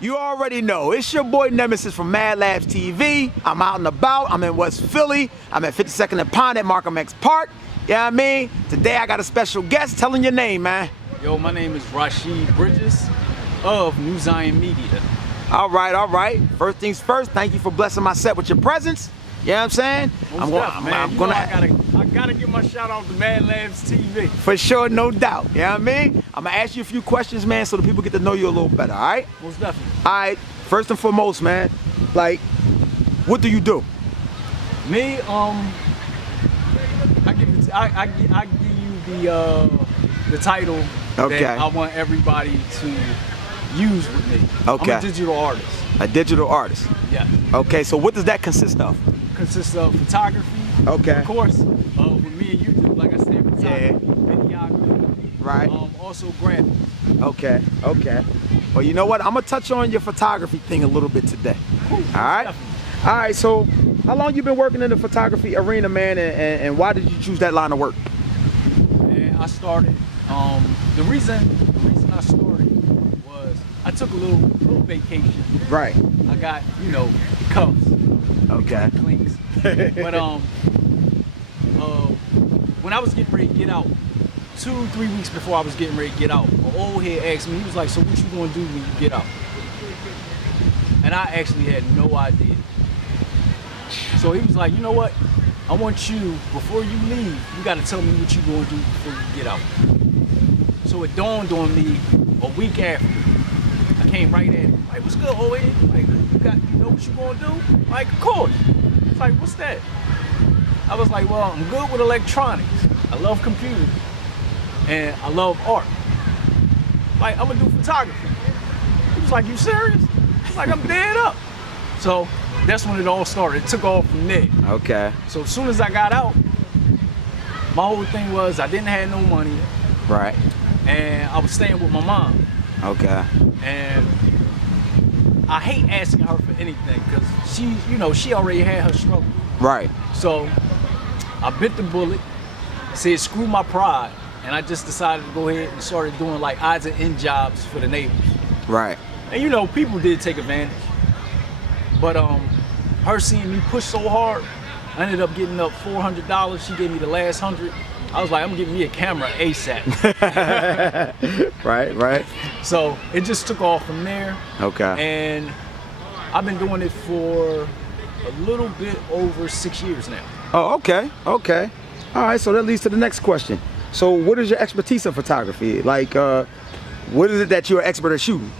You already know. It's your boy Nemesis from Mad Labs TV. I'm out and about. I'm in West Philly. I'm at 52nd and Pond at Markham X Park. You know what I mean? Today I got a special guest. Telling your name, man. Yo, my name is Rasheed Bridges of New Zion Media. All right, all right. First things first, thank you for blessing my set with your presence. You know what I'm saying? I gotta give my shout out to Mad Labs TV. For sure, no doubt. You know what I mean? I'm gonna ask you a few questions, man, so the people get to know you a little better, all right? Most definitely. All right, first and foremost, man, like, what do you do? Me, I give you the title that I want everybody to use with me. Okay. I'm a digital artist. A digital artist? Yeah. Okay, so what does that consist of? Consists of photography. Okay. Of course, what me and you do, like I said, photography, videography. Right. Also graphics. Okay, okay. Well, you know what? I'm gonna touch on your photography thing a little bit today. Cool. All right? Definitely. All right, so how long you been working in the photography arena, man, and why did you choose that line of work? And I started, the reason I started was I took a little vacation. Right. I got, cuffs. Okay. Clinks. But when I was getting ready to get out, 2-3 weeks before I was getting ready to get out, an old head asked me, he was like, so what you gonna do when you get out? And I actually had no idea. So he was like, you know what? I want you, before you leave, you gotta tell me what you gonna do before you get out. So it dawned on me a week after. I came right at him, like, what's good, old head? Like, you know what you gonna do? Like, of course. It's like, what's that? I was like, well, I'm good with electronics. I love computers. And I love art. Like, I'm gonna do photography. He was like, you serious? I was like, I'm dead up. So that's when it all started. It took off from there. Okay. So as soon as I got out, my whole thing was I didn't have no money. Right. And I was staying with my mom. Okay. And I hate asking her for anything because she already had her struggle. Right. So I bit the bullet, said screw my pride, and I just decided to go ahead and started doing like odds and end jobs for the neighbors. Right. And people did take advantage. But her seeing me push so hard, I ended up getting up $400. She gave me the last 100. I was like, I'm giving me a camera ASAP. Right. So it just took off from there. Okay. And I've been doing it for a little bit over 6 years now. Oh, okay. All right, so that leads to the next question. So what is your expertise in photography? Like, what is it that you're an expert at shooting?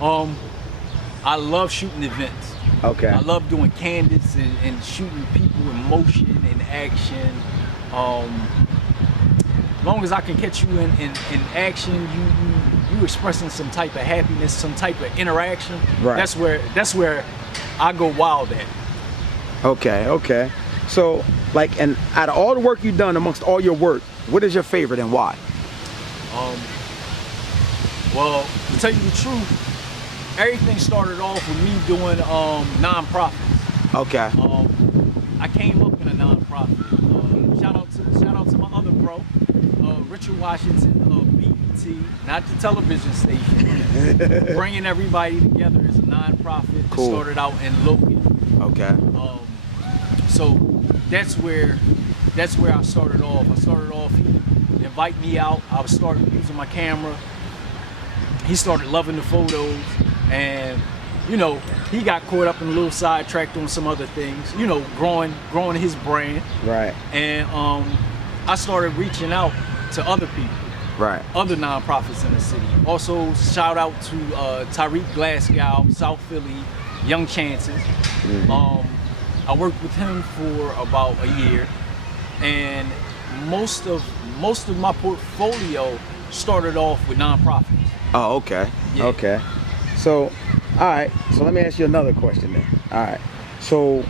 I love shooting events. Okay. I love doing candids and shooting people in motion and action. As long as I can catch you in action, you expressing some type of happiness, some type of interaction. Right. That's where I go wild at. Okay. So, like, and out of all the work you've done amongst all your work, what is your favorite and why? Well, to tell you the truth, everything started off with me doing nonprofits. Okay. I came up in a nonprofit. Shout out to my other bro, Richard Washington of BET, not the television station. Bringing everybody together as a nonprofit. Cool. It started out in Logan. Okay. So that's where I started off. He invited me out. I was starting using my camera. He started loving the photos, and he got caught up in a little sidetracked on some other things. Growing his brand. Right. And I started reaching out to other people. Right. Other nonprofits in the city. Also, shout out to Tyreek Glasgow, South Philly, Young Chances. Mm-hmm. I worked with him for about a year, and most of my portfolio started off with nonprofits. Oh, okay. Yeah. Okay. So, all right. So let me ask you another question then. All right. So,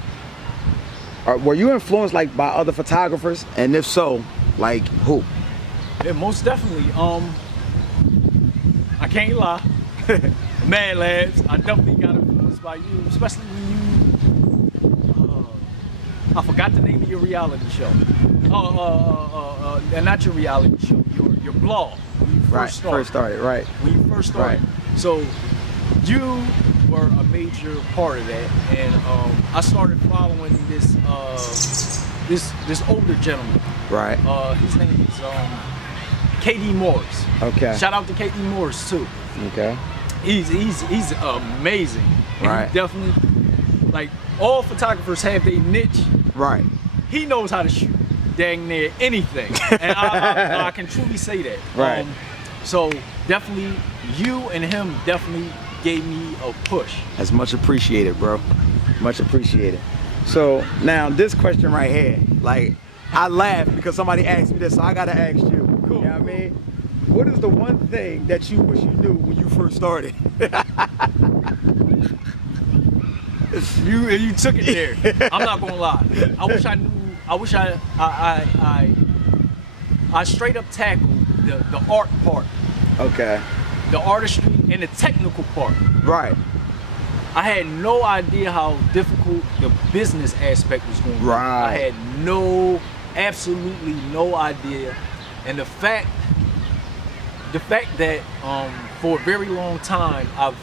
were you influenced like by other photographers, and if so, like who? Yeah, most definitely. I can't lie. Mad Labs. I definitely got influenced by you, especially when you. I forgot the name of your reality show. Not your reality show. Your blog. When you first started. Right. When you first started. Right. So You were a major part of that, and I started following this older gentleman. Right. His name is K.D. Morris. Okay. Shout out to K.D. Morris too. Okay. He's amazing. And Right. he definitely, like, all photographers have their niche. Right. He knows how to shoot dang near anything, and I can truly say that. Right. So definitely, you and him definitely gave me a push. That's much appreciated, bro. Much appreciated. So now this question right here, like, I laugh because somebody asked me this, so I gotta ask you. Cool. You know what I mean? What is the one thing that you wish you knew when you first started? You took it there. I'm not gonna lie. I wish I knew. I wish I straight up tackled the art part, Okay. the artistry, and the technical part. Right. I had no idea how difficult the business aspect was going to be. Right. I had absolutely no idea, and the fact that for a very long time I've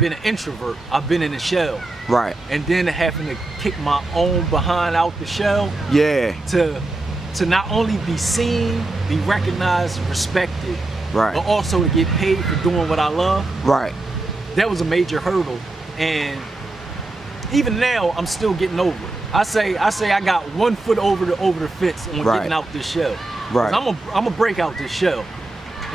been an introvert. I've been in a shell. Right. And then having to kick my own behind out the shell Yeah. to not only be seen, be recognized, respected, Right. but also to get paid for doing what I love. Right. That was a major hurdle, and even now I'm still getting over it. I say I got 1 foot over the fence on Right. getting out this shell. Right. 'Cause I'm a break out this shell,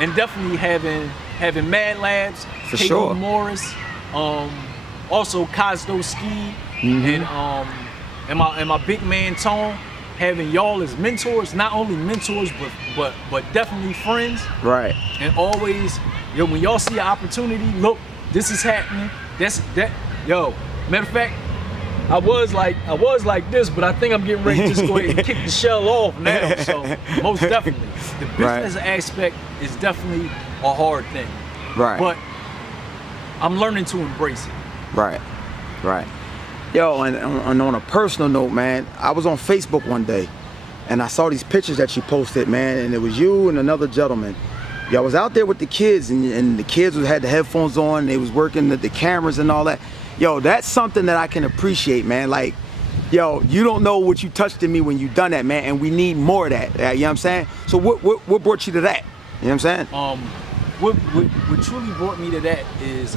and definitely having Mad Labs, For K.D. sure. Morris, also Kazdo Ski, and my big man Tone, having y'all as mentors, not only mentors but definitely friends. Right. And always, when y'all see an opportunity, look, this is happening. Matter of fact, I was like this, but I think I'm getting ready to just go ahead and kick the shell off now. So most definitely, the business aspect is definitely a hard thing. Right. But I'm learning to embrace it. Right. Right. Yo, and on a personal note, man, I was on Facebook one day, and I saw these pictures that you posted, man, and it was you and another gentleman. Y'all was out there with the kids, and the kids had the headphones on, they was working the cameras and all that. Yo, that's something that I can appreciate, man. Like, yo, you don't know what you touched in me when you done that, man, and we need more of that. You know what I'm saying? So what brought you to that? You know what I'm saying? What truly brought me to that is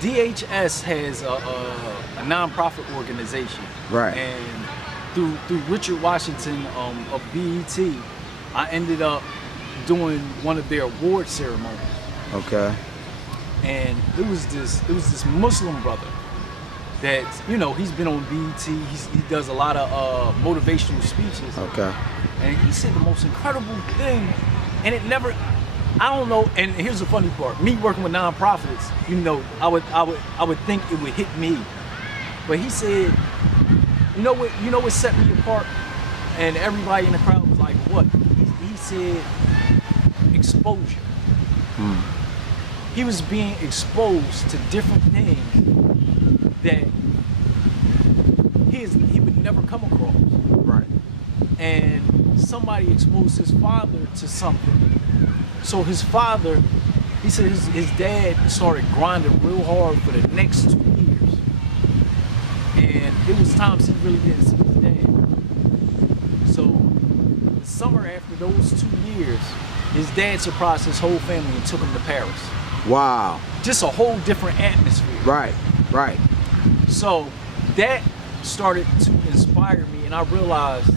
DHS has a nonprofit organization, Right. And through Richard Washington of BET, I ended up doing one of their award ceremonies. Okay. And it was this Muslim brother that, he's been on BET. He does a lot of motivational speeches. Okay. And he said the most incredible thing, and it never, I don't know. And here's the funny part: me working with nonprofits, I would think it would hit me, but he said, you know what set me apart? And everybody in the crowd was like, what? He said, exposure. He was being exposed to different things that he would never come across. Right. And somebody exposed his father to something. So his father, he said his dad started grinding real hard for the next 2 years. And it was times he really didn't see his dad. So the summer after those 2 years, his dad surprised his whole family and took him to Paris. Wow. Just a whole different atmosphere. Right. Right. So that started to inspire me, and I realized,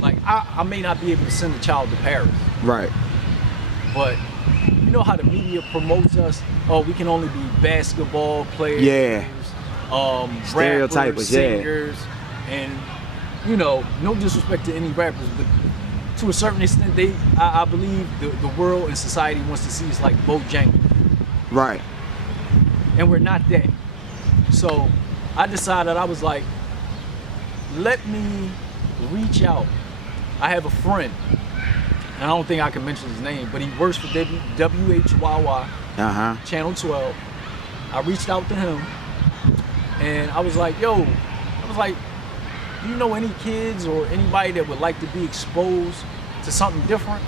like, I may not be able to send a child to Paris. Right. But you know how the media promotes us? Oh, we can only be basketball players, Yeah. Stereotypers, rappers, singers, yeah. and no disrespect to any rappers, but to a certain extent, I believe the world and society wants to see us like Bojangles. Right. And we're not that. So I decided, I was like, let me reach out. I have a friend, and I don't think I can mention his name, but he works for WHYY, Channel 12. I reached out to him, and I was like, do you know any kids or anybody that would like to be exposed to something different?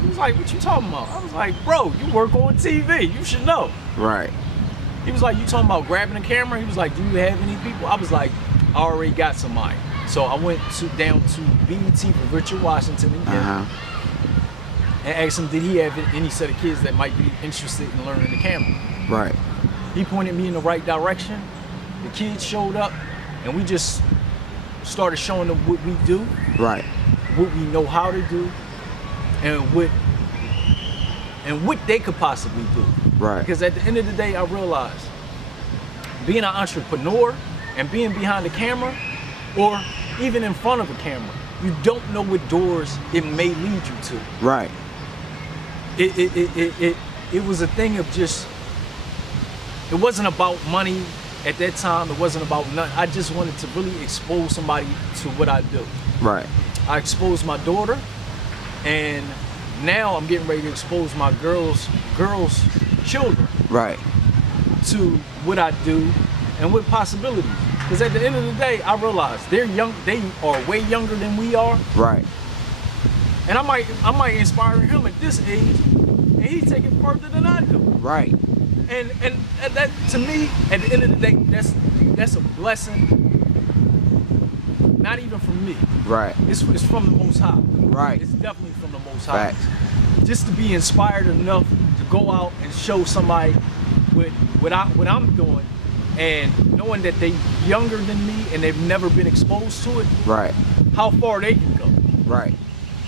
He was like, what you talking about? I was like, bro, you work on TV. You should know. Right. He was like, you talking about grabbing a camera? He was like, do you have any people? I was like, I already got somebody. So I went down to BET for Richard Washington again. And asked him, did he have any set of kids that might be interested in learning the camera? Right. He pointed me in the right direction. The kids showed up, and we just started showing them what we do, Right. what we know how to do, and what they could possibly do. Right. Because at the end of the day, I realized being an entrepreneur and being behind the camera, or even in front of a camera, you don't know what doors it may lead you to. Right. It was a thing of just, it wasn't about money at that time. It wasn't about nothing. I just wanted to really expose somebody to what I do. Right. I exposed my daughter, and now I'm getting ready to expose my girls' children Right. to what I do and what possibilities. Because at the end of the day, I realize they're young. They are way younger than we are. Right. And I might inspire him at this age, and he take it further than I do. Right. And that, to me, at the end of the day, that's a blessing. Not even from me. Right. It's from the Most High. Right. It's definitely from the Most High. Facts. Just to be inspired enough to go out and show somebody what I'm doing, and knowing that they're younger than me and they've never been exposed to it. Right. How far they can go. Right.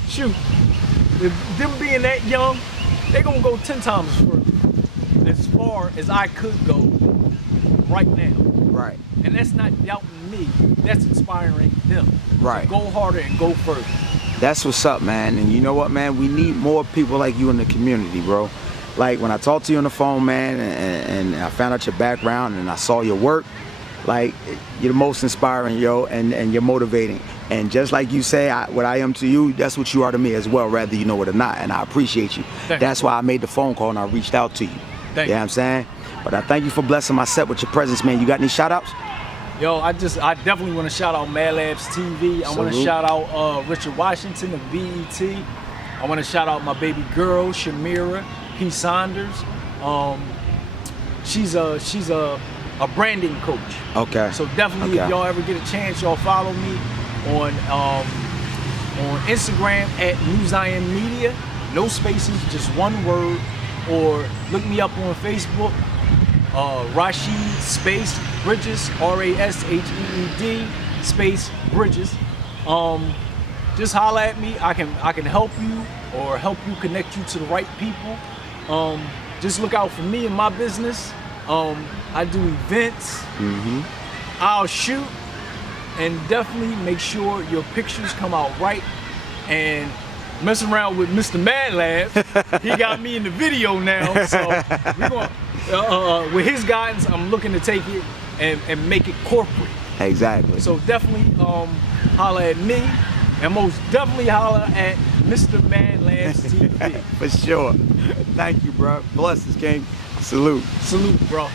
Shoot, if them being that young, they're gonna go 10 times as far as I could go right now. Right. And that's not doubting me, that's inspiring them. Right. To go harder and go further. That's what's up, man. And you know what, man? We need more people like you in the community, bro. Like when I talked to you on the phone, man, and I found out your background and I saw your work, like you're the most inspiring, yo, and you're motivating. And just like you say, what I am to you, that's what you are to me as well, whether you know it or not. And I appreciate you. That's why I made the phone call and I reached out to you. You know what I'm saying? But I thank you for blessing my set with your presence, man. You got any shout outs? Yo, I definitely want to shout out Mad Labs TV. I want to shout out Richard Washington of BET. I want to shout out my baby girl, Shamira P. Saunders. She's a branding coach. Okay. So definitely, if y'all ever get a chance, y'all follow me on Instagram at New Zion Media. No spaces, just one word. Or look me up on Facebook, Rasheed space Bridges, RASHEED space Bridges. Just holla at me. I can help you or help you connect you to the right people. Just look out for me and my business. I do events. I'll shoot, and definitely make sure your pictures come out right. And mess around with Mr. Mad Labs. He got me in the video now, so we're going with his guidance. I'm looking to take it and make it corporate. Exactly. So definitely holla at me, and most definitely holla at Mr. Mad Labs TV. For sure. Thank you, bro. Blessings, King. Salute. Salute, bro.